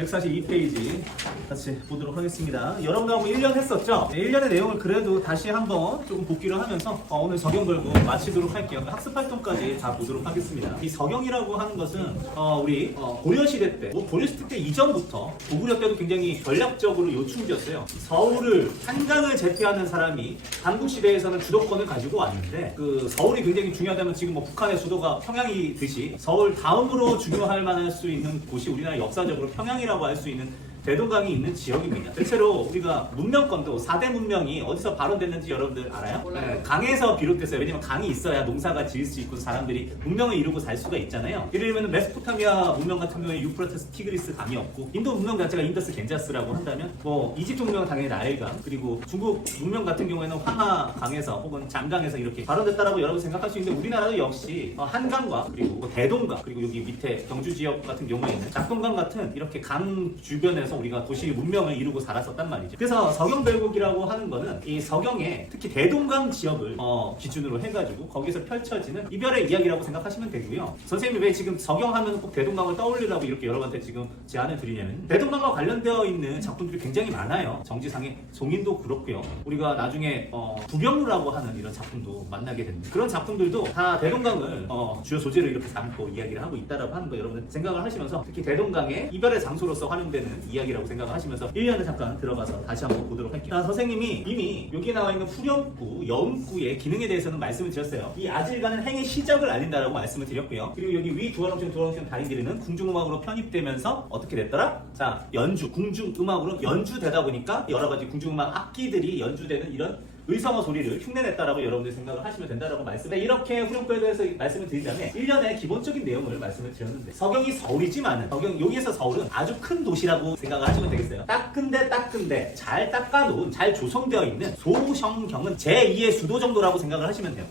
142페이지 같이 보도록 하겠습니다. 여러분들하고 1년 했었죠? 1년의 내용을 그래도 다시 한번 조금 복기를 하면서 오늘 적용 걸고 마치도록 할게요. 학습 활동까지 다 보도록 하겠습니다. 이 적용이라고 하는 것은 우리 고려시대 때, 고려시대 때 이전부터 고구려 때도 굉장히 전략적으로 요충지였어요. 서울을, 한강을 제패하는 사람이 삼국시대에서는 주도권을 가지고 왔는데 그 서울이 굉장히 중요하다면 지금 뭐 북한의 수도가 평양이듯이 서울 다음으로 중요할 만할 수 있는 곳이 우리나라 역사적으로 평양이라고 할 수 있는 대동강이 있는 지역입니다. 대체로 우리가 문명권도 4대 문명이 어디서 발원됐는지 여러분들 알아요? 몰라요. 네, 강에서 비롯됐어요. 왜냐면 강이 있어야 농사가 지을 수 있고 사람들이 문명을 이루고 살 수가 있잖아요. 예를 들면 메소포타미아 문명 같은 경우에 유프라테스 티그리스 강이 없고 인도 문명 자체가 인더스 겐자스라고 한다면 뭐 이집트 문명은 당연히 나일강, 그리고 중국 문명 같은 경우에는 황하강에서 혹은 잠강에서 이렇게 발원됐다라고 여러분 생각할 수 있는데 우리나라도 역시 한강과 그리고 뭐 대동강, 그리고 여기 밑에 경주 지역 같은 경우에는 낙동강 같은 이렇게 강 주변에서 우리가 도시 문명을 이루고 살았었단 말이죠. 그래서 서경별곡이라고 하는 거는 이 서경에 특히 대동강 지역을 기준으로 해가지고 거기서 펼쳐지는 이별의 이야기라고 생각하시면 되고요. 선생님이 왜 지금 서경하면 꼭 대동강을 떠올리라고 이렇게 여러분한테 지금 제안을 드리냐면 대동강과 관련되어 있는 작품들이 굉장히 많아요. 정지상의 송인도 그렇고요. 우리가 나중에 부병루라고 하는 이런 작품도 만나게 됩니다. 그런 작품들도 다 대동강을 주요 소재로 이렇게 삼고 이야기를 하고 있다라고 하는 거 여러분 생각을 하시면서 특히 대동강의 이별의 장소로서 활용되는 이야기라고 생각을 하시면서 1년에 잠깐 들어가서 다시 한번 보도록 할게요. 선생님이 이미 여기 나와 있는 후렴구, 여음구의 기능에 대해서는 말씀을 드렸어요. 이 아질가는 행의 시작을 알린다라고 말씀을 드렸고요. 그리고 여기 위 두어렁청 다리들이는 궁중음악으로 편입되면서 어떻게 됐더라? 자, 연주, 궁중음악으로 연주되다 보니까 여러 가지 궁중음악 악기들이 연주되는 이런 의성어 소리를 흉내냈다라고 여러분들이 생각을 하시면 된다라고 이렇게 후렴구에 대해서 말씀을 드린 다음에 1년의 기본적인 내용을 말씀을 드렸는데 서경이 서울이지만은 여기에서 서울은 아주 큰 도시라고 생각을 하시면 되겠어요. 따끈데 잘 닦아놓은, 잘 조성되어 있는 소형경은 제2의 수도 정도라고 생각을 하시면 돼요.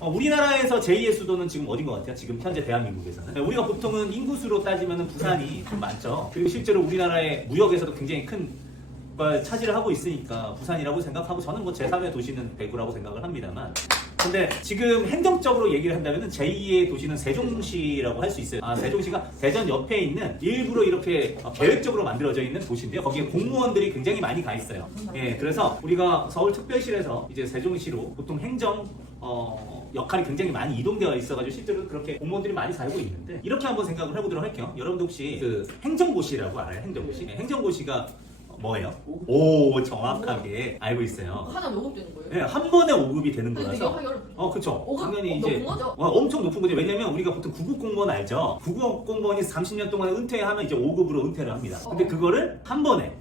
우리나라에서 제2의 수도는 지금 어딘 것 같아요? 지금 현재 대한민국에서는. 우리가 보통은 인구수로 따지면 부산이 좀 많죠. 그리고 실제로 우리나라의 무역에서도 굉장히 큰 차지를 하고 있으니까 부산이라고 생각하고 저는 뭐 제3의 도시는 대구라고 생각을 합니다만 근데 지금 행정적으로 얘기를 한다면 제2의 도시는 세종시라고 할 수 있어요. 세종시가 대전 옆에 있는 일부러 이렇게 계획적으로 만들어져 있는 도시인데요. 거기에 공무원들이 굉장히 많이 가 있어요. 예, 그래서 우리가 서울특별시에서 이제 세종시로 보통 행정 역할이 굉장히 많이 이동되어 있어가지고 실제로 그렇게 공무원들이 많이 살고 있는데 이렇게 한번 생각을 해보도록 할게요. 여러분도 혹시 그 행정고시라고 알아요? 행정고시? 네, 행정고시가 뭐예요? 오, 정확하게 알고 있어요. 하나 5급 되는 거예요? 네, 한 번에 5급이 되는 근데 거라서. 되게 하기 어렵죠. 그쵸. 5급 당연히 이제 높은 거죠? 엄청 높은 거죠. 왜냐면 우리가 보통 구급공무원 알죠? 구급공무원이 30년 동안 은퇴하면 이제 5급으로 은퇴를 합니다. 근데 그거를 한 번에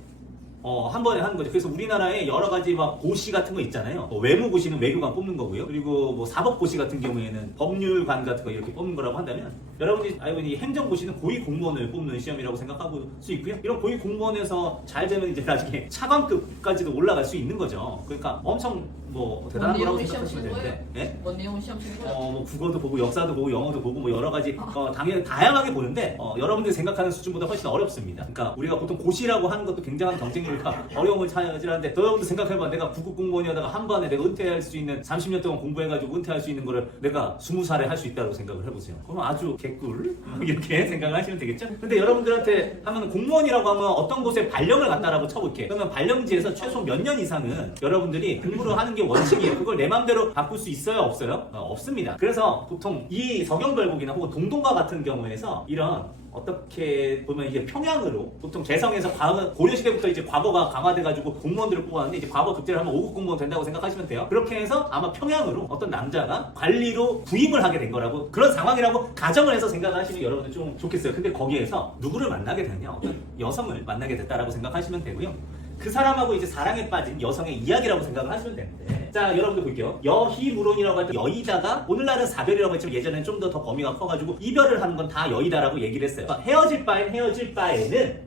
하는 거죠. 그래서 우리나라에 여러 가지 막 고시 같은 거 있잖아요. 외무고시는 외교관 뽑는 거고요. 그리고 뭐 사법고시 같은 경우에는 법률관 같은 거 이렇게 뽑는 거라고 한다면 여러분이 알고 있는 이 행정고시는 고위공무원을 뽑는 시험이라고 생각할 수 있고요. 이런 고위공무원에서 잘 되면 이제 나중에 차관급까지도 올라갈 수 있는 거죠. 그러니까 엄청 뭐 대단한 거라고 생각하시면 되는데. 네? 뭔 내용을 시험 치는 거예요? 뭐 국어도 보고 역사도 보고 영어도 보고 뭐 여러 가지 당연히 다양하게 보는데 여러분들이 생각하는 수준보다 훨씬 어렵습니다. 그러니까 우리가 보통 고시라고 하는 것도 굉장한 경쟁률과 어려움을 차지하는데 여러분들 생각해봐. 내가 구급공무원이다가 한 번에 내가 은퇴할 수 있는 30년 동안 공부해가지고 은퇴할 수 있는 거를 내가 20살에 할 수 있다고 생각을 해보세요. 그럼 아주 개꿀 이렇게 생각을 하시면 되겠죠? 근데 여러분들한테 하면 공무원이라고 하면 어떤 곳에 발령을 갔다라고 쳐볼게. 그러면 발령지에서 최소 몇 년 이상은 여러분들이 근무를 하는 게 원칙이에요. 그걸 내 맘대로 바꿀 수 있어요? 없어요? 없습니다. 그래서 보통 이 서경별곡이나 혹은 동동가 같은 경우에서 이런 어떻게 보면 이게 평양으로 보통 개성에서 고려시대부터 이제 과거가 강화돼가지고 공무원들을 뽑았는데 이제 과거 급제를 하면 5급 공무원 된다고 생각하시면 돼요. 그렇게 해서 아마 평양으로 어떤 남자가 관리로 부임을 하게 된 거라고 그런 상황이라고 가정을 해서 생각하시면 여러분들 좀 좋겠어요. 근데 거기에서 누구를 만나게 되냐? 어떤 여성을 만나게 됐다라고 생각하시면 되고요. 그 사람하고 이제 사랑에 빠진 여성의 이야기라고 생각을 하시면 되는데 자 여러분들 볼게요. 여희무론이라고 할 때 여의다가 오늘날은 사별이라고 했지만 예전에는 좀 더 범위가 커가지고 이별을 하는 건 다 여의다라고 얘기를 했어요. 헤어질 바에는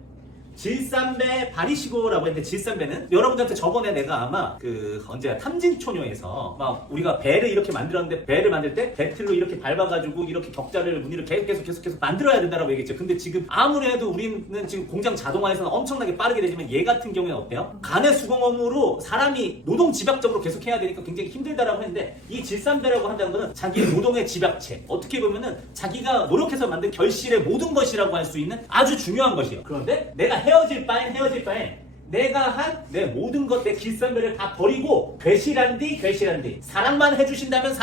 질산배 바리시고라고 했는데 질산배는 여러분들한테 저번에 내가 아마 그 언제야 탐진초녀에서 막 우리가 배를 이렇게 만들었는데 배를 만들 때 배틀로 이렇게 밟아가지고 이렇게 격자를 무늬를 계속 만들어야 된다라고 얘기했죠. 근데 지금 아무래도 우리는 지금 공장 자동화에서는 엄청나게 빠르게 되지만 얘 같은 경우에는 어때요? 간의 수공업으로 사람이 노동 집약적으로 계속 해야 되니까 굉장히 힘들다라고 했는데 이 질산배라고 한다는 거는 자기의 노동의 집약체 어떻게 보면은 자기가 노력해서 만든 결실의 모든 것이라고 할 수 있는 아주 중요한 것이에요. 그런데 내가 헤어질 바엔 내가 한 내 모든 것, 내 질산배를 다 버리고 괴실한 뒤 사랑만 해주신다면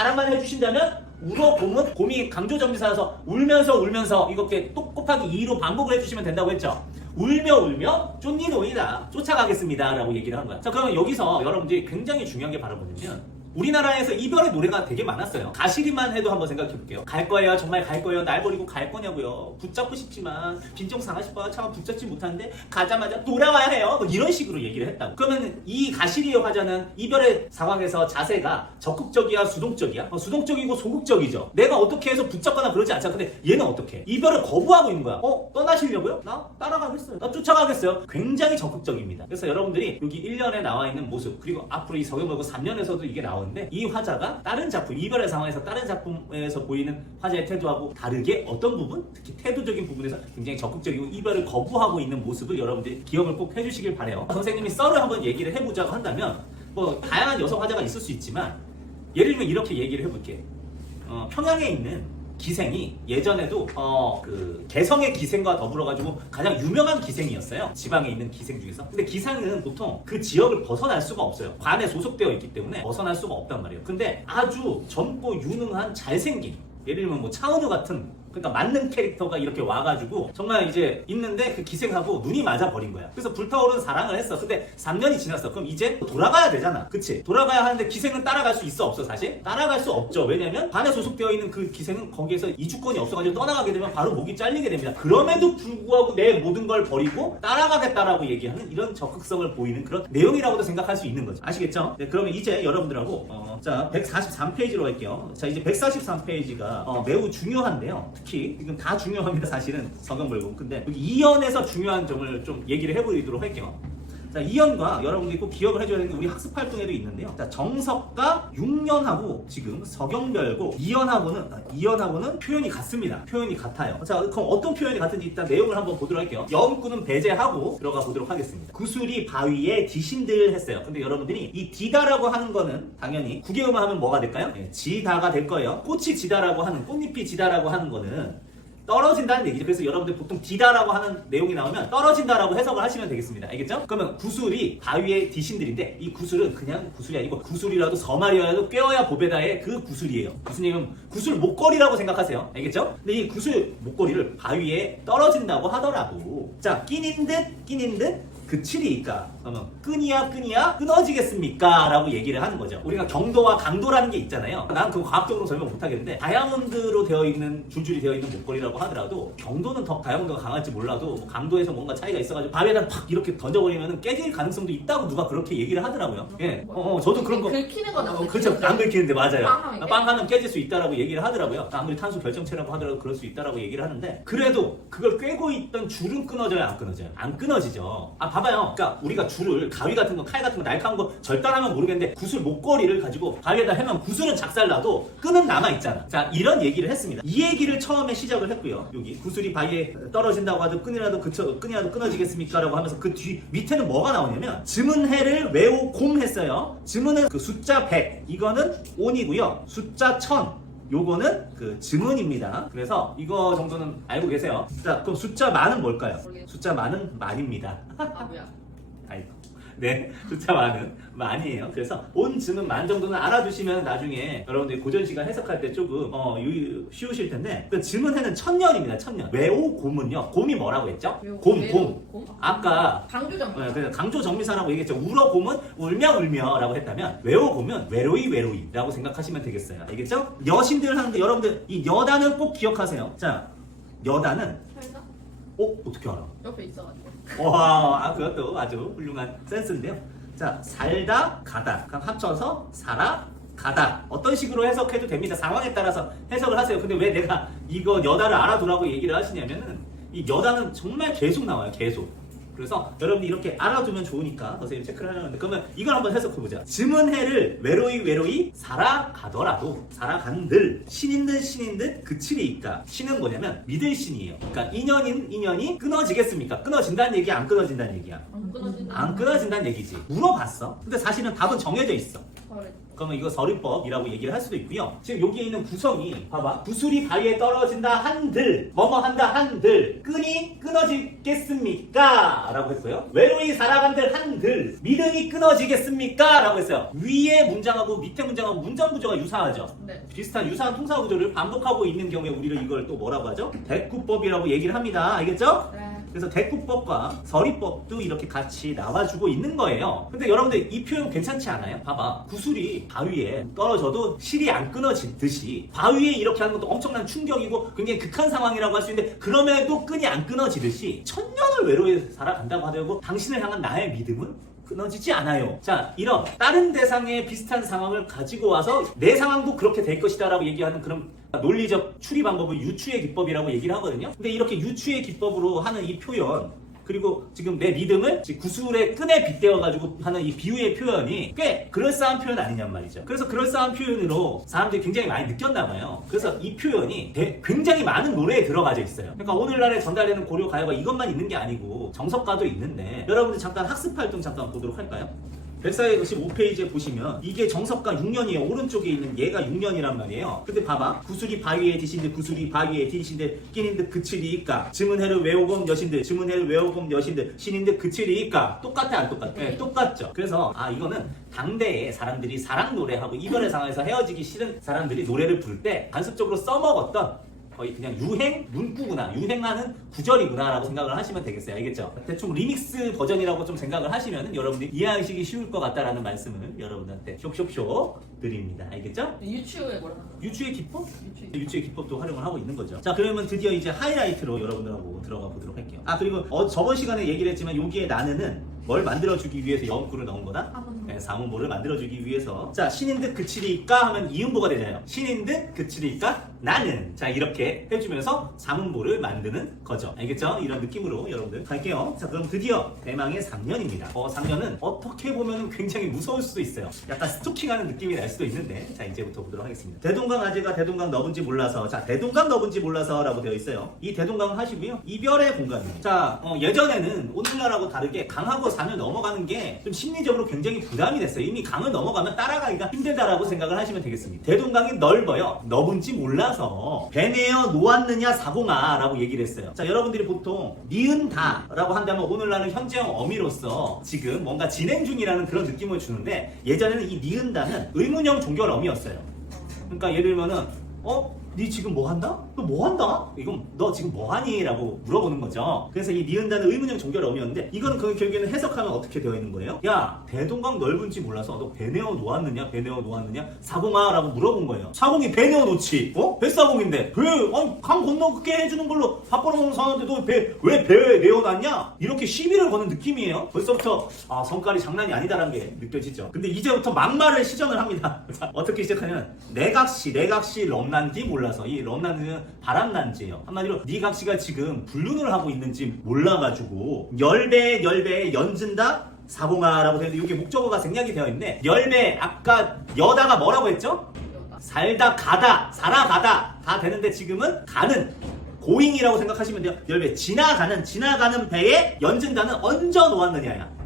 울어 곰은 곰이 강조점비사라서 울면서 이렇게 또 곱하기 2로 반복을 해주시면 된다고 했죠. 울며 쫓니노이다 쫓아가겠습니다 라고 얘기를 한 거야. 자, 그러면 여기서 여러분들이 굉장히 중요한 게 바로 뭐냐면 우리나라에서 이별의 노래가 되게 많았어요. 가시리만 해도 한번 생각해 볼게요. 갈 거예요, 정말 갈 거예요, 날 버리고 갈 거냐고요. 붙잡고 싶지만 빈정 상하실 거야. 참 붙잡지 못하는데 가자마자 돌아와야 해요. 뭐 이런 식으로 얘기를 했다고. 그러면 이 가시리의 화자는 이별의 상황에서 자세가 적극적이야, 수동적이야? 수동적이고 소극적이죠. 내가 어떻게 해서 붙잡거나 그러지 않잖아. 근데 얘는 어떻게? 이별을 거부하고 있는 거야. 떠나시려고요? 나 따라가겠어요. 나 쫓아가겠어요. 굉장히 적극적입니다. 그래서 여러분들이 여기 1년에 나와 있는 모습 그리고 앞으로 이 서경물고 3년에서도 이게 나오는데 이 화자가 다른 작품, 이별의 상황에서 다른 작품에서 보이는 화자의 태도하고 다르게 어떤 부분, 특히 태도적인 부분에서 굉장히 적극적이고 이별을 거부하고 있는 모습을 여러분들이 기억을 꼭 해주시길 바래요. 선생님이 썰을 한번 얘기를 해보자고 한다면 뭐 다양한 여성 화자가 있을 수 있지만 예를 들면 이렇게 얘기를 해볼게. 평양에 있는 기생이 예전에도 그 개성의 기생과 더불어 가지고 가장 유명한 기생이었어요. 지방에 있는 기생 중에서. 근데 기생은 보통 그 지역을 벗어날 수가 없어요. 관에 소속되어 있기 때문에 벗어날 수가 없단 말이에요. 근데 아주 젊고 유능한 잘생긴 예를 들면 뭐 차은우 같은 그러니까 맞는 캐릭터가 이렇게 와가지고 정말 이제 있는데 그 기생하고 눈이 맞아 버린 거야. 그래서 불타오르는 사랑을 했어. 근데 3년이 지났어. 그럼 이제 돌아가야 되잖아. 그치? 돌아가야 하는데 기생은 따라갈 수 있어 없어 사실? 따라갈 수 없죠. 왜냐면 반에 소속되어 있는 그 기생은 거기에서 이주권이 없어가지고 떠나가게 되면 바로 목이 잘리게 됩니다. 그럼에도 불구하고 내 모든 걸 버리고 따라가겠다라고 얘기하는 이런 적극성을 보이는 그런 내용이라고도 생각할 수 있는 거죠. 아시겠죠? 네, 그러면 이제 여러분들하고 자 143페이지로 할게요. 자 이제 143페이지가 매우 중요한데요. 특히 지금 다 중요합니다. 사실은 서경벌금. 근데 여기 2연에서 중요한 점을 좀 얘기를 해보도록 할게요. 자 2연과 여러분들이 꼭 기억을 해줘야 되는 게 우리 학습 활동에도 있는데요. 자 정석과 6년하고 지금 서경별고 2연하고는 표현이 같습니다. 표현이 같아요. 자 그럼 어떤 표현이 같은지 일단 내용을 한번 보도록 할게요. 영구는 배제하고 들어가 보도록 하겠습니다. 구슬이 바위에 디신들 했어요. 근데 여러분들이 이 디다라고 하는 거는 당연히 구개음을 하면 뭐가 될까요? 네, 지다가 될 거예요. 꽃이 지다라고 하는 꽃잎이 지다라고 하는 거는 떨어진다는 얘기죠. 그래서 여러분들 보통 디다라고 하는 내용이 나오면 떨어진다라고 해석을 하시면 되겠습니다. 알겠죠? 그러면 구슬이 바위의 디신들인데 이 구슬은 그냥 구슬이 아니고 구슬이라도 서말이어야도 꿰어야 보배다의 그 구슬이에요. 무슨 얘기냐면 구슬 목걸이라고 생각하세요. 알겠죠? 근데 이 구슬 목걸이를 바위에 떨어진다고 하더라도 자 끼닌 듯 그칠이니까 그러면 끈이야 끊어지겠습니까? 라고 얘기를 하는 거죠. 우리가 경도와 강도라는 게 있잖아요. 난 그거 과학적으로 설명 못 하겠는데 다이아몬드로 되어 있는 줄줄이 되어 있는 목걸이라고 하더라도 경도는 더 다이아몬드가 강할지 몰라도 뭐 강도에서 뭔가 차이가 있어가지고 바위에다 팍 이렇게 던져버리면 깨질 가능성도 있다고 누가 그렇게 얘기를 하더라고요. 예, 저도 그런 거 긁히는 건 안 그렇죠. 안 긁히는데 맞아요. 빵 하면 깨질 수 있다라고 얘기를 하더라고요. 아무리 탄소 결정체라고 하더라도 그럴 수 있다라고 얘기를 하는데 그래도 그걸 꿰고 있던 줄은 끊어져요, 안 끊어져요? 안 끊어지죠. 봐봐요. 그러니까 우리가 줄을 가위 같은 거, 칼 같은 거, 날카로운 거 절단하면 모르겠는데 구슬 목걸이를 가지고 바위에다 해면 구슬은 작살나도 끈은 남아있잖아. 자 이런 얘기를 했습니다. 이 얘기를 처음에 시작을 했고요. 여기 구슬이 바위에 떨어진다고 하도 끈이라도 끊어지겠습니까? 라고 하면서 그 뒤 밑에는 뭐가 나오냐면 즈문해를 외우 곰 했어요. 즈문은 그 숫자 100 이거는 온이고요. 숫자 1000 요거는 그 즈문입니다. 그래서 이거 정도는 알고 계세요. 자 그럼 숫자 만은 뭘까요? 숫자 만은 만입니다. 뭐야? 아이고. 네, 숫자 만은 만이에요. 그래서 온 즈는 만 정도는 알아두시면 나중에 여러분들이 고전 시간 해석할 때 조금 쉬우실 텐데 그 즈문해는 1000년입니다. 1000년. 외오 곰은요. 곰이 뭐라고 했죠? 곰. 아까 강조정미사. 그래서 강조정미사라고 얘기했죠. 울어 곰은 울며라고 했다면 외오 곰은 외로이라고 생각하시면 되겠어요. 알겠죠? 여신들 하는데 여러분들 이 여단은 꼭 기억하세요. 자, 여단은 살다? 어떻게 알아? 옆에 있어가지고. 와, 그것도 아주 훌륭한 센스인데요. 자, 살다, 가다. 그럼 합쳐서 살아, 가다. 어떤 식으로 해석해도 됩니다. 상황에 따라서 해석을 하세요. 근데 왜 내가 이거 여다를 알아두라고 얘기를 하시냐면은 이 여다는 정말 계속 나와요. 계속. 그래서 여러분이 이렇게 알아두면 좋으니까 선생님 체크를 하려는데 그러면 이걸 한번 해석해보자. 즈문해를 외로이 살아가더라도 살아간들 신인 듯 그치리이까. 신은 뭐냐면 믿을 신이에요. 그러니까 인연이 끊어지겠습니까? 끊어진다는 얘기야, 안 끊어진다는 얘기야? 안 끊어진다는 얘기지. 물어봤어. 근데 사실은 답은 정해져 있어. 그러면 이거 서리법이라고 얘기를 할 수도 있고요. 지금 여기에 있는 구성이 봐봐. 구슬이 바위에 떨어진다 한들 뭐뭐 한다 한들 끈이 끊어지겠습니까? 라고 했어요. 외로이 살아간들 한들 믿음이 끊어지겠습니까? 라고 했어요. 위에 문장하고 밑에 문장하고 문장 구조가 유사하죠. 네. 비슷한 유사한 통사 구조를 반복하고 있는 경우에 우리를 이걸 또 뭐라고 하죠? 대꾸법이라고 얘기를 합니다. 알겠죠? 네. 그래서 대꾸법과 서리법도 이렇게 같이 나와주고 있는 거예요. 근데 여러분들 이 표현 괜찮지 않아요? 봐봐. 구슬이 바위에 떨어져도 실이 안 끊어지듯이 바위에 이렇게 하는 것도 엄청난 충격이고 굉장히 극한 상황이라고 할 수 있는데 그럼에도 끈이 안 끊어지듯이 천년을 외로이 살아간다고 하더라도 당신을 향한 나의 믿음은 끊어지지 않아요. 자, 이런 다른 대상의 비슷한 상황을 가지고 와서 내 상황도 그렇게 될 것이다 라고 얘기하는 그런 논리적 추리 방법을 유추의 기법이라고 얘기를 하거든요. 근데 이렇게 유추의 기법으로 하는 이 표현, 그리고 지금 내 믿음을 구슬의 끈에 빗대어가지고 하는 이 비유의 표현이 꽤 그럴싸한 표현 아니냔 말이죠. 그래서 그럴싸한 표현으로 사람들이 굉장히 많이 느꼈나봐요. 그래서 이 표현이 굉장히 많은 노래에 들어가져 있어요. 그러니까 오늘날에 전달되는 고려 가요가 이것만 있는 게 아니고 정석가도 있는데 여러분들 잠깐 학습 활동 잠깐 보도록 할까요? 145페이지에 보시면 이게 정석가 6년이에요. 오른쪽에 있는 얘가 6년이란 말이에요. 근데 봐봐. 구슬이 바위에 디신데 구슬이 바위에 디신데 끼닌데 그치리이까. 즈문해를 외우검 여신들 즈문해를 외우검 여신들 신인데 그치리이까. 똑같아 안 똑같아? 네, 똑같죠. 그래서 이거는 당대에 사람들이 사랑 노래하고 이별의 상황에서 헤어지기 싫은 사람들이 노래를 부를 때 간섭적으로 써먹었던 거의 그냥 유행 문구구나, 유행하는 구절이구나 라고 생각을 하시면 되겠어요. 알겠죠? 대충 리믹스 버전이라고 좀 생각을 하시면 여러분들이 이해하시기 쉬울 것 같다라는 말씀을 여러분한테 쇽쇽쇽 드립니다. 알겠죠? 유추에 뭐라고? 유추의 기법? 유추의 기법도 활용을 하고 있는 거죠. 자, 그러면 드디어 이제 하이라이트로 여러분들하고 들어가 보도록 할게요. 그리고 저번 시간에 얘기를 했지만 여기에 나는은 뭘 만들어주기 위해서 영구를 넣은 거다? 네, 사문보를 만들어주기 위해서. 자, 신인 듯 그치리까 하면 이음보가 되잖아요. 신인 듯 그치리까 나는. 자, 이렇게 해주면서 사문보를 만드는 거죠. 알겠죠? 이런 느낌으로 여러분들 갈게요. 자, 그럼 드디어 대망의 3년입니다. 3년은 어떻게 보면 굉장히 무서울 수도 있어요. 약간 스토킹하는 느낌이 날 수도 있는데, 자, 이제부터 보도록 하겠습니다. 대동강 아재가 대동강 너분지 몰라서. 자, 대동강 너분지 몰라서 라고 되어 있어요. 이 대동강 하시고요. 이별의 공간입니다. 자, 예전에는 오늘날하고 다르게 강하고 산을 넘어가는 게 좀 심리적으로 굉장히 부담이 됐어요. 이미 강을 넘어가면 따라가기가 힘들다라고 생각을 하시면 되겠습니다. 대동강이 넓어요. 너분지 몰라서 배내어 놓았느냐 사공아 라고 얘기를 했어요. 자, 여러분들이 보통 니은다 라고 한다면 오늘날은 현재형 어미로서 지금 뭔가 진행 중이라는 그런 느낌을 주는데 예전에는 이 니은다는 의문형 종결 어미였어요. 그러니까 예를 들면은 니 지금 뭐 한다? 너 뭐 한다? 이건 너 지금 뭐 하니? 라고 물어보는 거죠. 그래서 이 니은다는 의문형 종결 어미였는데 이거는 그 결국에는 해석하면 어떻게 되어 있는 거예요? 야, 대동강 넓은지 몰라서 너 배 내어 놓았느냐? 배 내어 놓았느냐? 사공아 라고 물어본 거예요. 사공이 배 내어 놓지. 뱃사공인데 강 건너게 해주는 걸로 밥 벌어먹는 사람인데 너 왜 배에 내어 놨냐? 이렇게 시비를 거는 느낌이에요. 벌써부터 성깔이 장난이 아니다라는 게 느껴지죠. 근데 이제부터 막말을 시전을 합니다. 어떻게 시작하냐면 내각시 럼난지 몰라서 이 럼난지는 바람난지예요. 한마디로 네 각시가 지금 불륜을 하고 있는지 몰라가지고 열배 연진다 사공아라고 되는데 이게 목적어가 생략이 되어 있네. 열배 아까 여다가 뭐라고 했죠? 살다 가다 살아가다 다 되는데 지금은 가는 고잉이라고 생각하시면 돼요. 열배 지나가는 배에 연진다는 얹어 놓았느냐야.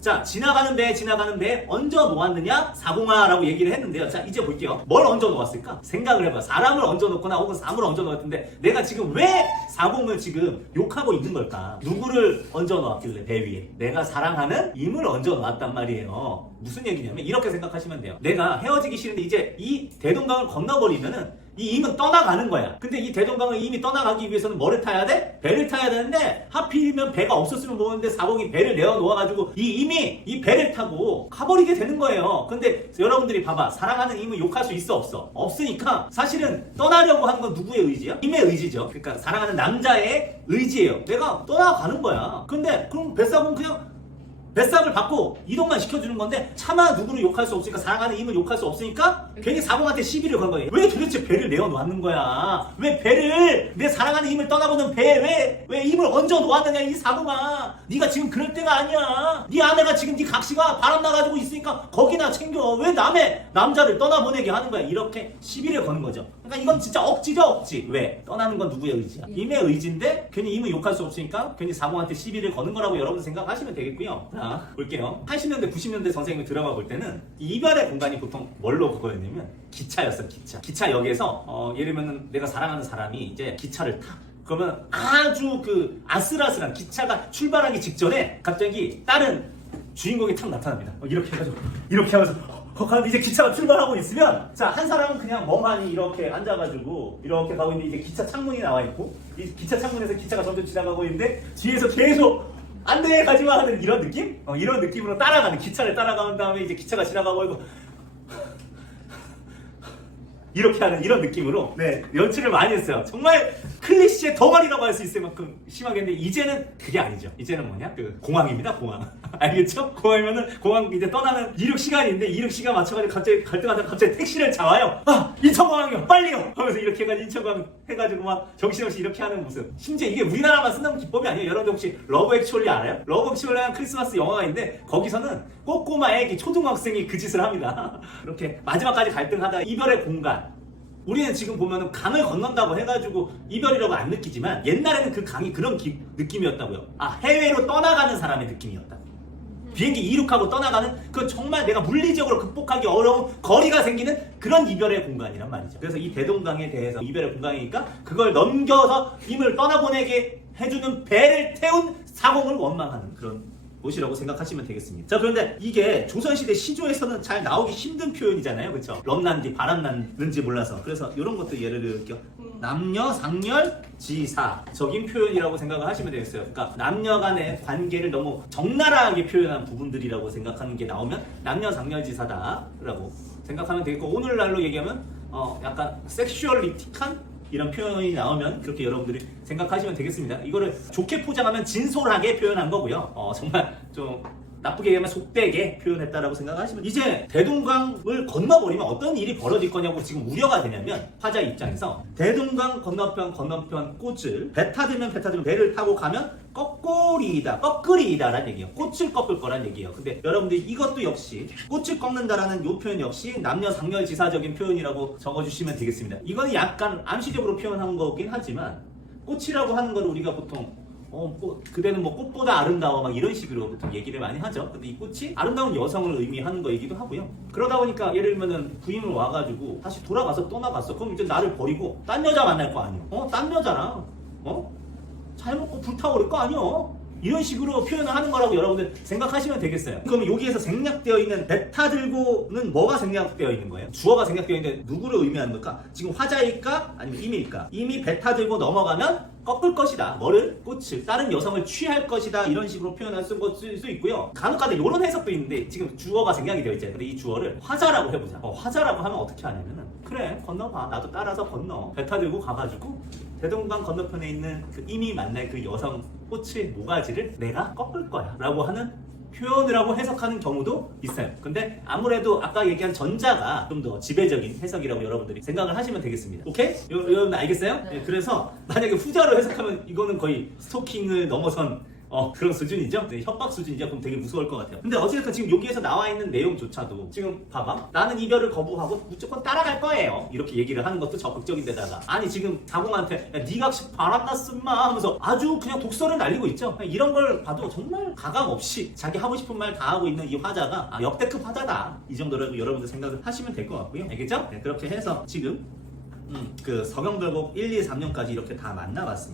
자, 지나가는 배에 얹어 놓았느냐? 사공아라고 얘기를 했는데요. 자, 이제 볼게요. 뭘 얹어 놓았을까? 생각을 해봐요. 사람을 얹어 놓거나 혹은 사물을 얹어 놓았는데 내가 지금 왜 사공을 지금 욕하고 있는 걸까? 누구를 얹어 놓았길래 배 위에? 내가 사랑하는 임을 얹어 놓았단 말이에요. 무슨 얘기냐면 이렇게 생각하시면 돼요. 내가 헤어지기 싫은데 이제 이 대동강을 건너버리면은 이 임은 떠나가는 거야. 근데 이 대동강을 임이 떠나가기 위해서는 뭐를 타야 돼? 배를 타야 되는데 하필이면 배가 없었으면 모르는데 사공이 배를 내어 놓아가지고 이 임이 이 배를 타고 가버리게 되는 거예요. 근데 여러분들이 봐봐. 사랑하는 임을 욕할 수 있어 없어? 없으니까 사실은 떠나려고 하는 건 누구의 의지야? 임의 의지죠. 그러니까 사랑하는 남자의 의지예요. 내가 떠나가는 거야. 근데 그럼 뱃사공 그냥 배싹을 받고 이동만 시켜주는 건데 차마 누구를 욕할 수 없으니까 사랑하는 힘을 욕할 수 없으니까 괜히 사공한테 시비를 건 거예요. 왜 도대체 배를 내어놓았는 거야? 왜 배를 내 사랑하는 힘을 떠나보는 배에 왜 힘을 얹어 놓았느냐 이 사공아. 네가 지금 그럴 때가 아니야. 네 아내가 지금 네 각시가 바람 나가지고 있으니까 거기나 챙겨. 왜 남의 남자를 떠나보내게 하는 거야? 이렇게 시비를 거는 거죠. 그러니까 이건 진짜 억지죠 억지. 왜? 떠나는 건 누구의 의지야? 힘의 의지인데 괜히 힘을 욕할 수 없으니까 괜히 사공한테 시비를 거는 거라고 여러분 생각하시면 되겠고요. 자 볼게요. 80년대 90년대 선생님이 드라마 볼 때는 이별의 공간이 보통 뭘로 그거였냐면 기차였어. 기차역에서 예를 들면 내가 사랑하는 사람이 이제 기차를 타. 그러면 아주 그 아슬아슬한 기차가 출발하기 직전에 갑자기 다른 주인공이 탁 나타납니다. 이렇게 해가지고 이렇게 하면서 가는데 이제 기차가 출발하고 있으면 자 한 사람은 그냥 멍하니 이렇게 앉아가지고 이렇게 가고 있는데 이제 기차 창문이 나와 있고 이 기차 창문에서 기차가 점점 지나가고 있는데 뒤에서 계속 안돼 가지마 하는 이런 느낌? 이런 느낌으로 따라가는 기차를 따라가는 다음에 이제 기차가 지나가고 있고 이렇게 하는 이런 느낌으로 연출을 많이 했어요. 정말 클리셰 덩어리라고 할 수 있을 만큼 심하게 했는데 이제는 그게 아니죠. 이제는 뭐냐? 그 공항입니다. 공항. 알겠죠? 공항이면은 공항 이제 떠나는 이륙 시간인데 이륙 시간 맞춰가지고 갑자기 갈등하다가 갑자기 택시를 잡아요. 아 인천공항이요 빨리요 하면서 이렇게 해가지고 인천공항 해가지고 막 정신없이 이렇게 하는 모습. 심지어 이게 우리나라만 쓰는 기법이 아니에요. 여러분들 혹시 러브 액츄얼리 알아요? 러브 액츄얼리한 크리스마스 영화가 있는데 거기서는 꼬꼬마 애기 초등학생이 그 짓을 합니다. 이렇게 마지막까지 갈등하다가 이별의 공간. 우리는 지금 보면은 강을 건넌다고 해가지고 이별이라고 안 느끼지만 옛날에는 그 강이 그런 느낌이었다고요. 아 해외로 떠나가는 사람의 느낌이었다. 비행기 이륙하고 떠나가는 그 정말 내가 물리적으로 극복하기 어려운 거리가 생기는 그런 이별의 공간이란 말이죠. 그래서 이 대동강에 대해서 이별의 공간이니까 그걸 넘겨서 힘을 떠나보내게 해주는 배를 태운 사공을 원망하는 그런 곳이라고 생각하시면 되겠습니다. 자 그런데 이게 조선시대 시조에서는 잘 나오기 힘든 표현이잖아요. 그렇죠? 럼난디 바람 났는지 몰라서 그래서 이런 것도 예를 들게요. 남녀 상렬 지사적인 표현이라고 생각을 하시면 되겠어요. 그러니까 남녀 간의 관계를 너무 적나라하게 표현한 부분들이라고 생각하는 게 나오면 남녀 상렬 지사다라고 생각하면 되겠고 오늘날로 얘기하면 약간 섹슈얼리틱한 이런 표현이 나오면 그렇게 여러분들이 생각하시면 되겠습니다. 이거를 좋게 포장하면 진솔하게 표현한 거고요. 정말 좀 나쁘게 얘기하면 속되게 표현했다라고 생각하시면 이제 대동강을 건너버리면 어떤 일이 벌어질 거냐고 지금 우려가 되냐면 화자 입장에서 대동강 건너편 꽃을 배 타들면 배를 타고 가면 거꾸리이다라는 얘기예요. 꽃을 꺾을 거란 얘기예요. 근데 여러분들 이것도 역시 꽃을 꺾는다라는 이 표현 역시 남녀 상렬지사적인 표현이라고 적어주시면 되겠습니다. 이거는 약간 암시적으로 표현한 거긴 하지만 꽃이라고 하는 걸 우리가 보통 그대는 뭐 꽃보다 아름다워 막 이런 식으로 보통 얘기를 많이 하죠. 근데 이 꽃이 아름다운 여성을 의미하는 거이기도 하고요. 그러다 보니까 예를 들면은 부인을 와가지고 다시 돌아가서 떠나갔어. 그럼 이제 나를 버리고 딴 여자 만날 거 아니요? 딴 여자랑 잘 먹고 불타오를 거 아니요? 이런 식으로 표현을 하는 거라고 여러분들 생각하시면 되겠어요. 그러면 여기에서 생략되어 있는 배 타들고는 뭐가 생략되어 있는 거예요? 주어가 생략되어 있는데 누구를 의미하는 걸까? 지금 화자일까? 아니면 임일까? 이미 배 타들고 넘어가면 꺾을 것이다. 뭐를? 꽃을. 다른 여성을 취할 것이다. 이런 식으로 표현할 수 있고요. 간혹가다 이런 해석도 있는데 지금 주어가 생략이 되어 있잖아요. 근데 이 주어를 화자라고 해보자. 화자라고 하면 어떻게 하냐면은 그래 건너봐. 나도 따라서 건너. 배 타들고 가가지고 대동강 건너편에 있는 그 이미 만날 그 여성 꽃의 모가지를 내가 꺾을 거야 라고 하는 표현을 하고 해석하는 경우도 있어요. 근데 아무래도 아까 얘기한 전자가 좀 더 지배적인 해석이라고 여러분들이 생각을 하시면 되겠습니다. 오케이? 여러분 알겠어요? 네. 그래서 만약에 후자로 해석하면 이거는 거의 스토킹을 넘어선 그런 수준이죠? 협박 수준이죠? 그럼 되게 무서울 것 같아요. 근데 어쨌든 지금 여기에서 나와 있는 내용조차도 지금 봐봐. 나는 이별을 거부하고 무조건 따라갈 거예요. 이렇게 얘기를 하는 것도 적극적인데다가 아니 지금 사공한테 야, 네 각식 바람났음 마 하면서 아주 그냥 독설을 날리고 있죠. 이런 걸 봐도 정말 가감 없이 자기 하고 싶은 말 다 하고 있는 이 화자가 역대급 화자다. 이 정도라도 여러분들 생각을 하시면 될 것 같고요. 알겠죠? 그렇게 해서 지금 그 서경별곡 1, 2, 3년까지 이렇게 다 만나봤습니다.